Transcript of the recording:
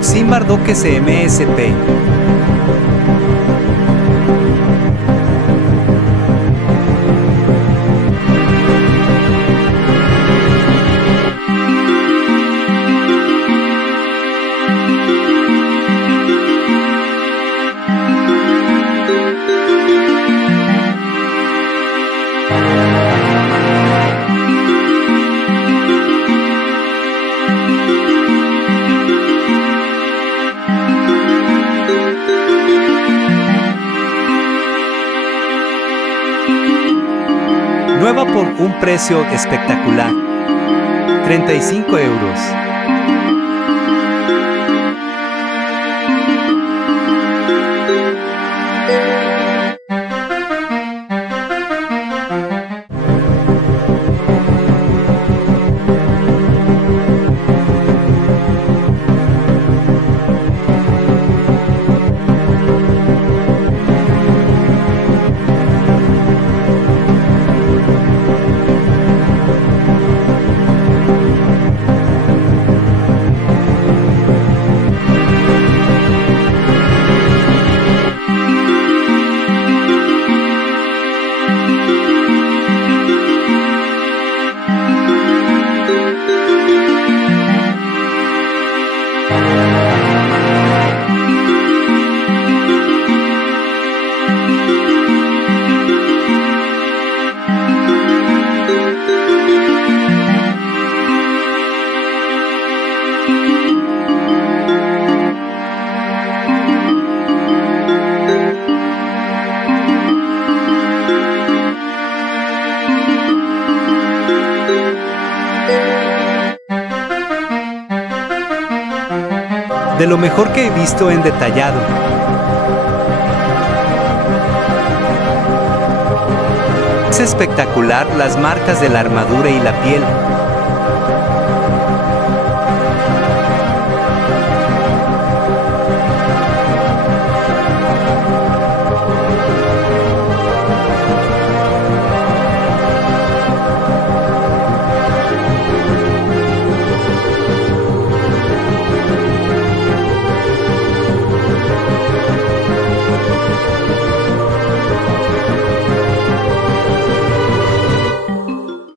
Proxim Bardoques MSP. Nueva por un precio espectacular. 35 euros. De lo mejor que he visto en detallado. Es espectacular las marcas de la armadura y la piel.